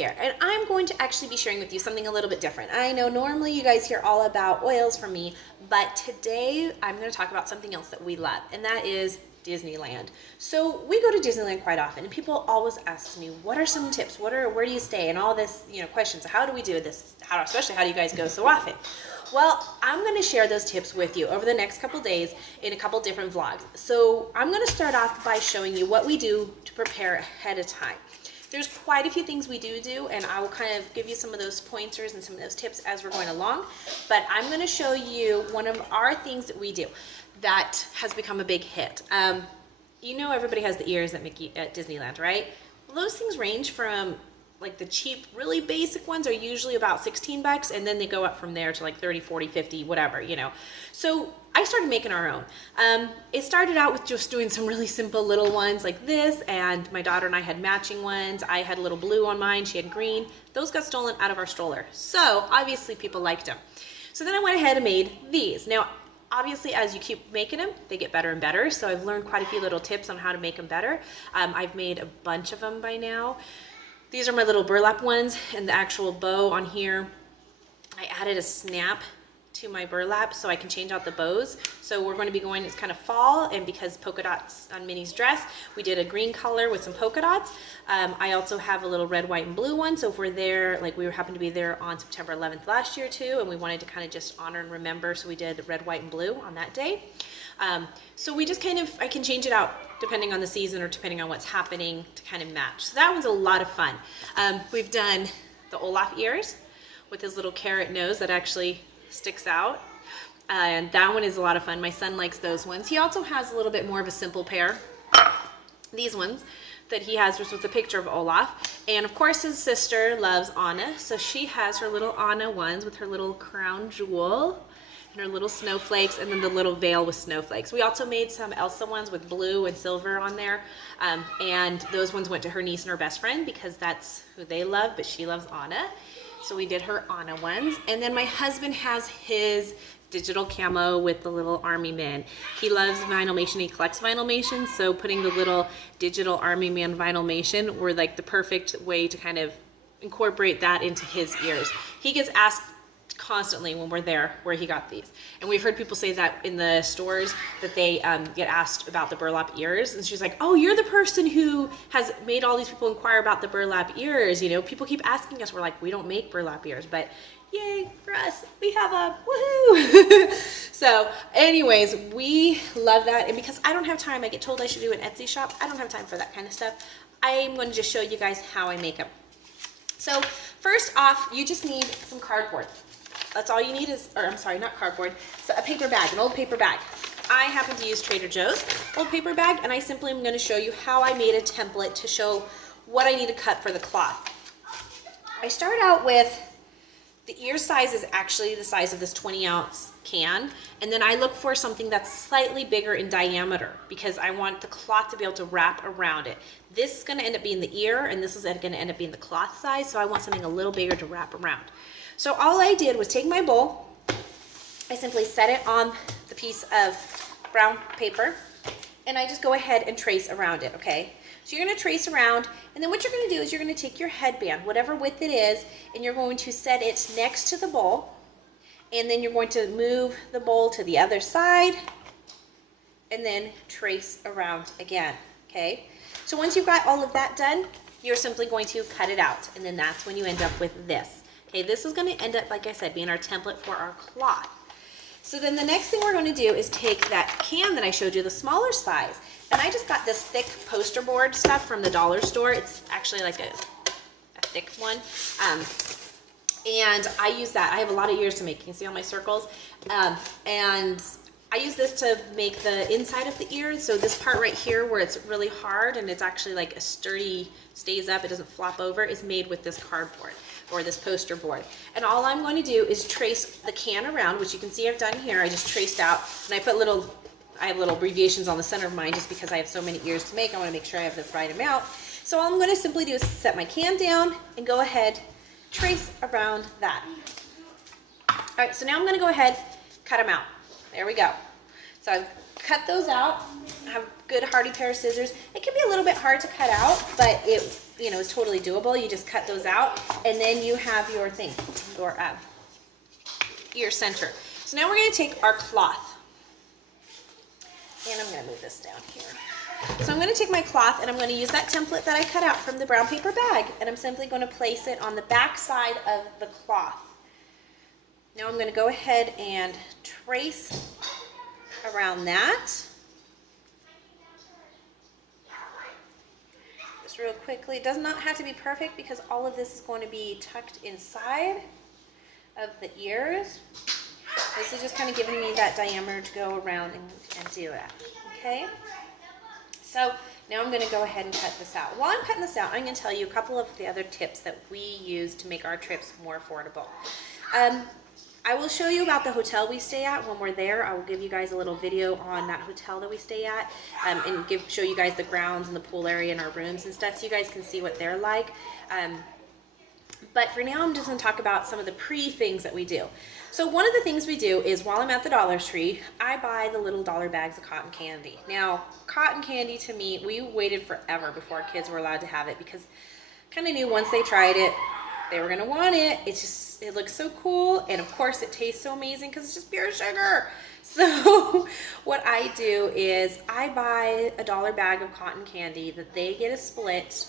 here, and I'm going to actually be sharing with you something a little bit different. I know normally you guys hear all about oils from me, but today I'm going to talk about something else that we love, and that is Disneyland. So we go to Disneyland quite often, and people always ask me, what are some tips? Where do you stay? And all this, questions. How do we do this? Especially how do you guys go so often? Well, I'm going to share those tips with you over the next couple days in a couple different vlogs. So I'm going to start off by showing you what we do to prepare ahead of time. There's quite a few things we do, and I will kind of give you some of those pointers and some of those tips as we're going along. But I'm going to show you one of our things that we do that has become a big hit. Everybody has the ears at Disneyland, right? Well, those things range from like the cheap, really basic ones are usually about 16 bucks, and then they go up from there to like 30, 40, 50, whatever, So I started making our own. It started out with just doing some really simple little ones like this, and my daughter and I had matching ones. I had a little blue on mine, she had green. Those got stolen out of our stroller. So obviously people liked them. So then I went ahead and made these. Now, obviously, as you keep making them, they get better and better. So I've learned quite a few little tips on how to make them better. I've made a bunch of them by now. These are my little burlap ones, and the actual bow on here, I added a snap to my burlap so I can change out the bows. So we're going to be going, it's kind of fall, and because polka dots on Minnie's dress, we did a green color with some polka dots. I also have a little red, white, and blue one. So if we're there, like we happened to be there on September 11th last year too, and we wanted to kind of just honor and remember, so we did red, white, and blue on that day. So we just I can change it out depending on the season or depending on what's happening to kind of match. So that one's a lot of fun. We've done the Olaf ears with his little carrot nose that actually sticks out. And that one is a lot of fun. My son likes those ones. He also has a little bit more of a simple pair. These ones that he has just with the picture of Olaf. And of course his sister loves Anna. So she has her little Anna ones with her little crown jewel and her little snowflakes, and then the little veil with snowflakes. We also made some Elsa ones with blue and silver on there, and those ones went to her niece and her best friend because that's who they love, but she loves Anna. So we did her Anna ones. And then my husband has his digital camo with the little army men. He loves Vinylmation, he collects Vinylmation, so putting the little digital army man Vinylmation were like the perfect way to kind of incorporate that into his ears. He gets asked constantly when we're there where he got these, and we've heard people say that in the stores that they get asked about the burlap ears, and she's like, oh, you're the person who has made all these people inquire about the burlap ears. People keep asking us. We're like, we don't make burlap ears, but yay for us, we have a woohoo. So anyways, we love that, and because I don't have time, I get told I should do an Etsy shop. I don't have time for that kind of stuff. I'm going to just show you guys how I make them. So first off, you just need some cardboard. That's all you need not cardboard, so a paper bag, an old paper bag. I happen to use Trader Joe's old paper bag, and I simply am going to show you how I made a template to show what I need to cut for the cloth. I start out with, the ear size is actually the size of this 20-ounce can, and then I look for something that's slightly bigger in diameter because I want the cloth to be able to wrap around it. This is going to end up being the ear, and this is going to end up being the cloth size, so I want something a little bigger to wrap around. So all I did was take my bowl, I simply set it on the piece of brown paper, and I just go ahead and trace around it, okay? So you're going to trace around, and then what you're going to do is you're going to take your headband, whatever width it is, and you're going to set it next to the bowl, and then you're going to move the bowl to the other side, and then trace around again, okay? So once you've got all of that done, you're simply going to cut it out, and then that's when you end up with this. Okay, this is going to end up, like I said, being our template for our cloth. So then the next thing we're going to do is take that can that I showed you, the smaller size, and I just got this thick poster board stuff from the dollar store. It's actually like a thick one, and I use that. I have a lot of ears to make. You can see all my circles, and I use this to make the inside of the ear. So this part right here where it's really hard and it's actually like a sturdy, stays up, it doesn't flop over, is made with this cardboard or this poster board. And all I'm going to do is trace the can around, which you can see I've done here. I just traced out, and I have little abbreviations on the center of mine just because I have so many ears to make. I want to make sure I have the right amount. So all I'm going to simply do is set my can down and go ahead, trace around that. All right, so now I'm going to go ahead, cut them out. There we go. So I've cut those out. have a good hardy pair of scissors. It can be a little bit hard to cut out, but it, you know, is totally doable. You just cut those out, and then you have your thing, your center. So now we're going to take our cloth, and I'm going to move this down here. So I'm going to take my cloth, and I'm going to use that template that I cut out from the brown paper bag, and I'm simply going to place it on the back side of the cloth. Now I'm going to go ahead and trace around that. Just real quickly. It does not have to be perfect because all of this is going to be tucked inside of the ears. This is just kind of giving me that diameter to go around and do that. Okay? So now I'm going to go ahead and cut this out. While I'm cutting this out, I'm going to tell you a couple of the other tips that we use to make our trips more affordable. I will show you about the hotel we stay at when we're there. I will give you guys a little video on that hotel that we stay at, and show you guys the grounds and the pool area and our rooms and stuff so you guys can see what they're like. But for now, I'm just going to talk about some of the things that we do. So one of the things we do is while I'm at the Dollar Tree, I buy the little dollar bags of cotton candy. Now, cotton candy to me, we waited forever before our kids were allowed to have it because kind of knew once they tried it, they were going to want it. It looks so cool, and of course it tastes so amazing because it's just pure sugar. So what I do is I buy a dollar bag of cotton candy that they get a split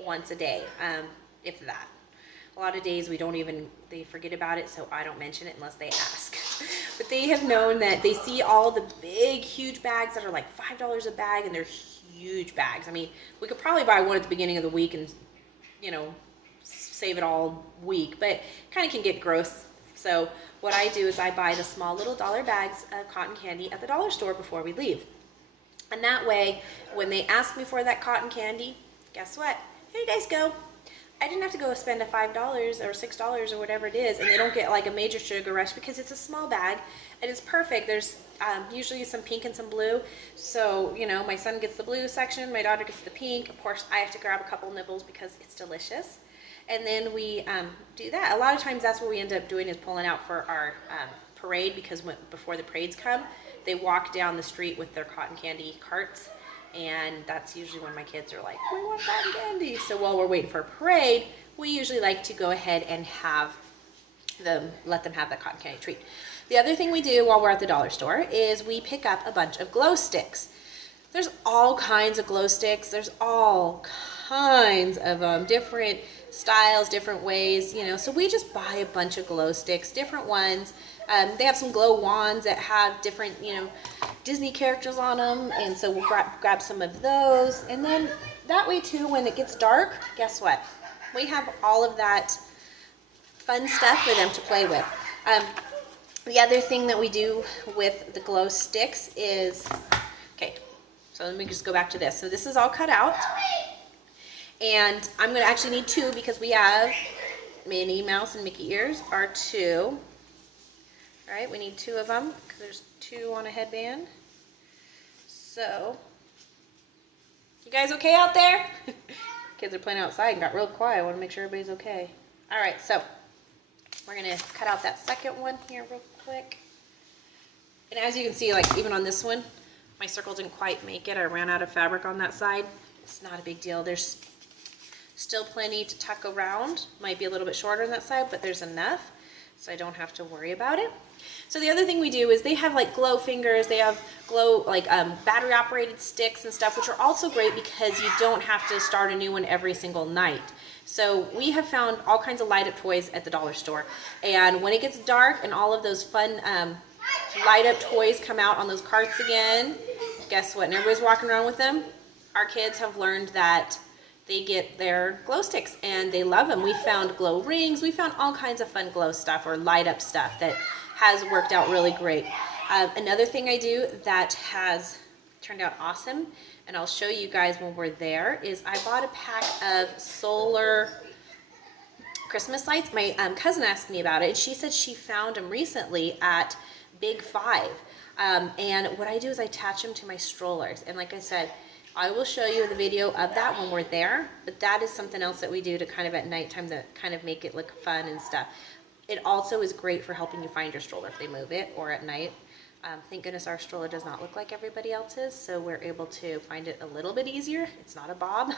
once a day, if that. A lot of days they forget about it, so I don't mention it unless they ask. But they have known that they see all the big, huge bags that are like $5 a bag, and they're huge bags. I mean, we could probably buy one at the beginning of the week and, you know, save it all week, but kind of can get gross. So what I do is I buy the small little dollar bags of cotton candy at the dollar store before we leave. And that way, when they ask me for that cotton candy, guess what? Here you guys go. I didn't have to go spend a $5 or $6 or whatever it is, and they don't get like a major sugar rush because it's a small bag and it's perfect. There's usually some pink and some blue. So, you know, my son gets the blue section, my daughter gets the pink. Of course, I have to grab a couple nibbles because it's delicious. And then we do that. A lot of times that's what we end up doing is pulling out for our parade, because before the parades come, they walk down the street with their cotton candy carts. And that's usually when my kids are like, we want cotton candy. So while we're waiting for a parade, we usually like to go ahead and let them have that cotton candy treat. The other thing we do while we're at the dollar store is we pick up a bunch of glow sticks. There's all kinds of glow sticks. There's all kinds of different styles, different ways, you know. So we just buy a bunch of glow sticks, different ones. They have some glow wands that have different, you know, Disney characters on them, and so we'll grab some of those. And then that way too, when it gets dark, guess what? We have all of that fun stuff for them to play with. The other thing that we do with the glow sticks is, okay, so let me just go back to this. So this is all cut out, and I'm going to actually need two because we have Minnie Mouse and Mickey ears are two. All right, we need two of them because there's two on a headband. So, you guys okay out there? Kids are playing outside and got real quiet. I want to make sure everybody's okay. All right, so we're going to cut out that second one here real quick. And as you can see, like even on this one, my circle didn't quite make it. I ran out of fabric on that side. It's not a big deal. There's still plenty to tuck around. Might be a little bit shorter on that side, but there's enough, so I don't have to worry about it. So the other thing we do is they have like glow fingers, they have glow like battery operated sticks and stuff, which are also great because you don't have to start a new one every single night. So we have found all kinds of light up toys at the dollar store, and when it gets dark and all of those fun light up toys come out on those carts again, guess what? And everybody's walking around with them. Our kids have learned that they get their glow sticks and they love them. We found glow rings, we found all kinds of fun glow stuff or light up stuff that has worked out really great. Another thing I do that has turned out awesome, and I'll show you guys when we're there, is I bought a pack of solar Christmas lights. My cousin asked me about it, and she said she found them recently at Big Five. And what I do is I attach them to my strollers. And like I said, I will show you the video of that when we're there, but that is something else that we do to kind of at nighttime to kind of make it look fun and stuff. It also is great for helping you find your stroller if they move it or at night. Thank goodness our stroller does not look like everybody else's, so we're able to find it a little bit easier. It's not a bob.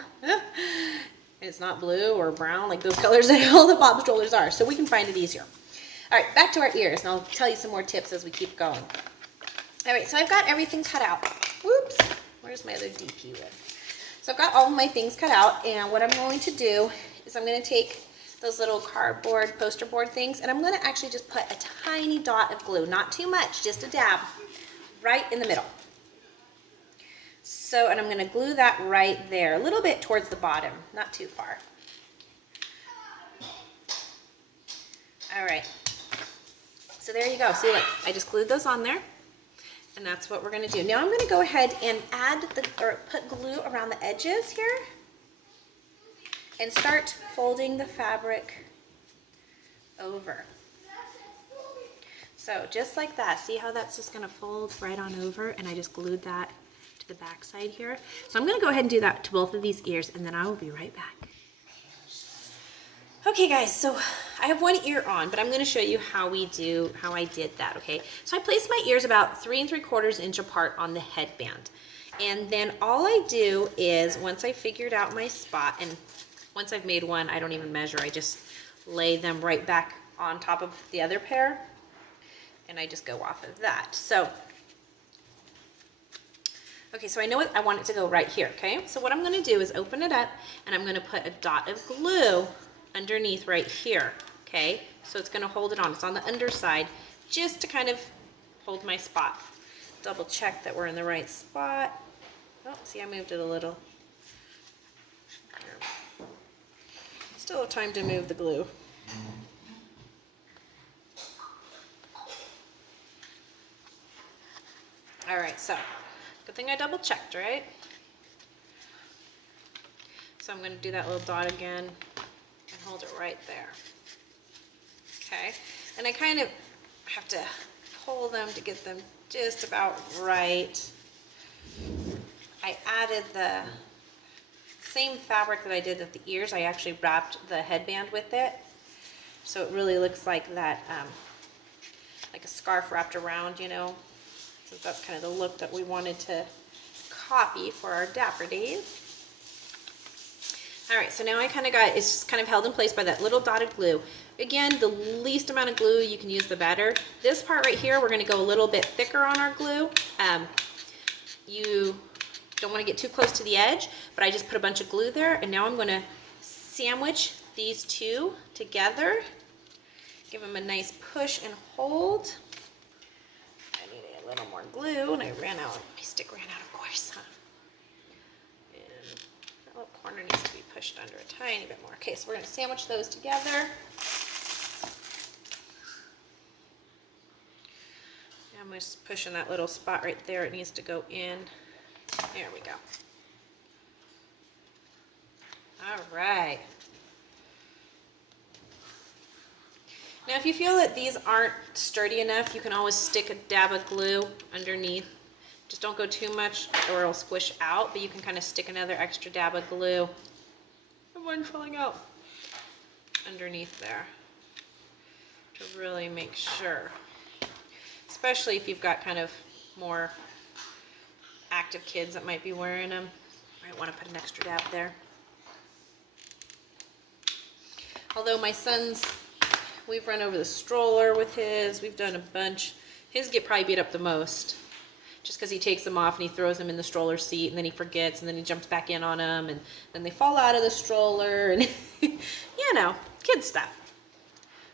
It's not blue or brown like those colors that all the bob strollers are, so we can find it easier. All right, back to our ears, and I'll tell you some more tips as we keep going. All right, so I've got everything cut out. Whoops, where's my other DP lid? So I've got all of my things cut out, and what I'm going to do is I'm going to take those little cardboard poster board things, and I'm going to actually just put a tiny dot of glue, not too much, just a dab, right in the middle. So, and I'm going to glue that right there, a little bit towards the bottom, not too far. All right, so there you go. See, look, I just glued those on there, and that's what we're going to do. Now I'm going to go ahead and put glue around the edges here, and start folding the fabric over. So just like that, see how that's just gonna fold right on over, and I just glued that to the back side here. So I'm gonna go ahead and do that to both of these ears, and then I will be right back. Okay guys, so I have one ear on, but I'm gonna show you how I did that, okay? So I placed my ears about 3 3/4 inch apart on the headband. And then all I do is, once I figured out my spot, and once I've made one, I don't even measure. I just lay them right back on top of the other pair, and I just go off of that. So, okay, so I know I want it to go right here, okay? So what I'm gonna do is open it up, and I'm gonna put a dot of glue underneath right here, okay? So it's gonna hold it on. It's on the underside, just to kind of hold my spot. Double check that we're in the right spot. Oh, see, I moved it a little. Still have time to move the glue. All right, so good thing I double checked, right? So I'm going to do that little dot again and hold it right there. Okay, and I kind of have to pull them to get them just about right. I added the same fabric that I did with the ears. I actually wrapped the headband with it, so it really looks like that, like a scarf wrapped around, you know, since that's kind of the look that we wanted to copy for our Dapper Days. All right, so now I kind of got, it's just kind of held in place by that little dotted glue. Again, the least amount of glue you can use, the better. This part right here, we're going to go a little bit thicker on our glue. You don't want to get too close to the edge, but I just put a bunch of glue there, and now I'm going to sandwich these two together. Give them a nice push and hold. I need a little more glue, and I ran out. My stick ran out, of course. And that little corner needs to be pushed under a tiny bit more. Okay, so we're going to sandwich those together. I'm just pushing that little spot right there. It needs to go in. There we go. All right. Now if you feel that these aren't sturdy enough, you can always stick a dab of glue underneath. Just don't go too much or it'll squish out, but you can kind of stick another extra dab of glue. One's falling out underneath there to really make sure. Especially if you've got kind of more active kids that might be wearing them. Might want to put an extra dab there. Although my son's, we've run over the stroller with his, we've done a bunch. His get probably beat up the most, just because he takes them off and he throws them in the stroller seat, and then he forgets, and then he jumps back in on them, and then they fall out of the stroller, and you know, kid stuff.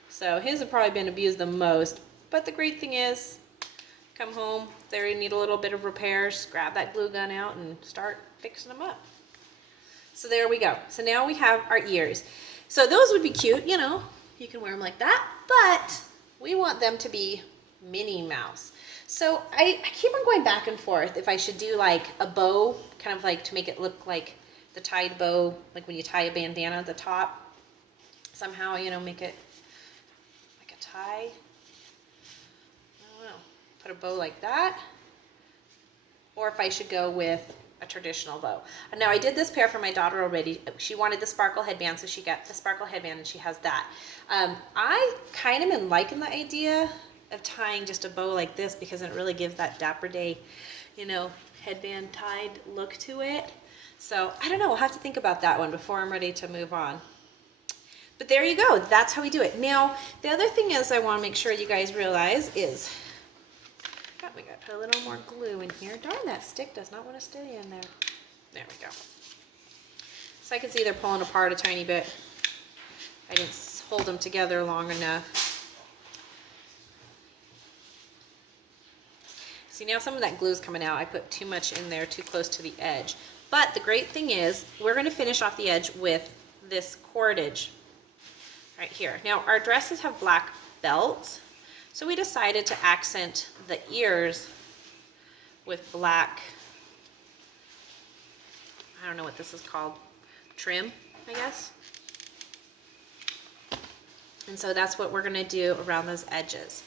So his have probably been abused the most. But the great thing is, come home, they need a little bit of repairs, grab that glue gun out and start fixing them up. So there we go. So now we have our ears. So those would be cute, you know, you can wear them like that, but we want them to be Minnie Mouse. So I keep on going back and forth if I should do like a bow, kind of like to make it look like the tied bow, like when you tie a bandana at the top. Somehow, you know, make it like a tie. Put a bow like that, or if I should go with a traditional bow. Now I did this pair for my daughter already. She wanted the sparkle headband, so she got the sparkle headband and she has that. I kind of am liking the idea of tying just a bow like this because it really gives that Dapper Day, you know, headband tied look to it. So I don't know, we'll have to think about that one before I'm ready to move on. But there you go, that's how we do it. Now, the other thing is I want to make sure you guys realize is, we got to put a little more glue in here. Darn, that stick does not want to stay in there. There we go. So I can see they're pulling apart a tiny bit. I didn't hold them together long enough. See, now some of that glue is coming out. I put too much in there, too close to the edge. But the great thing is, we're going to finish off the edge with this cordage right here. Now, our dresses have black belts, so we decided to accent the ears with black, I don't know what this is called, trim, I guess. And so that's what we're going to do around those edges.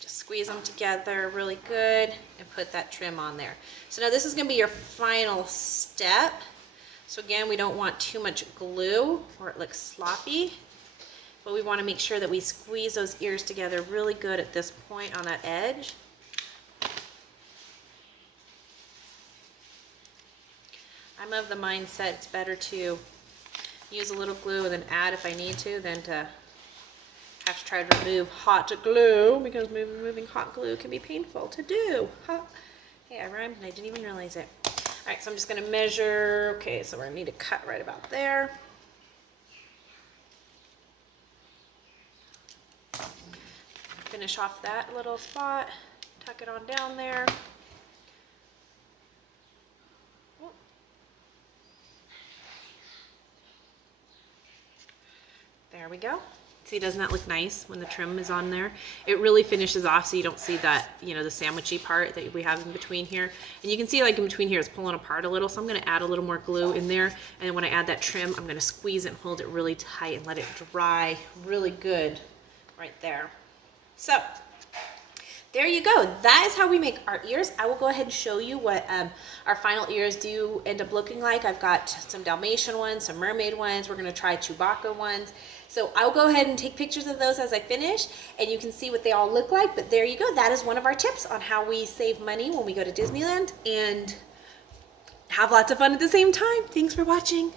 Just squeeze them together really good and put that trim on there. So now this is going to be your final step. So again, we don't want too much glue or it looks sloppy, but we want to make sure that we squeeze those ears together really good at this point on that edge. I'm of the mindset it's better to use a little glue and then add if I need to than to have to try to remove hot glue, because removing hot glue can be painful to do. Hey, I rhymed and I didn't even realize it. Alright, so I'm just going to measure. Okay, so we're going to need to cut right about there. Finish off that little spot, tuck it on down there. There we go. See, doesn't that look nice when the trim is on there? It really finishes off so you don't see that, you know, the sandwichy part that we have in between here. And you can see like in between here it's pulling apart a little, so I'm going to add a little more glue in there. And then when I add that trim, I'm going to squeeze it and hold it really tight and let it dry really good right there. So there you go. That is how we make our ears. I will go ahead and show you what our final ears do end up looking like. I've got some Dalmatian ones, some mermaid ones. We're going to try Chewbacca ones. So I'll go ahead and take pictures of those as I finish, and you can see what they all look like. But there you go. That is one of our tips on how we save money when we go to Disneyland and have lots of fun at the same time. Thanks for watching.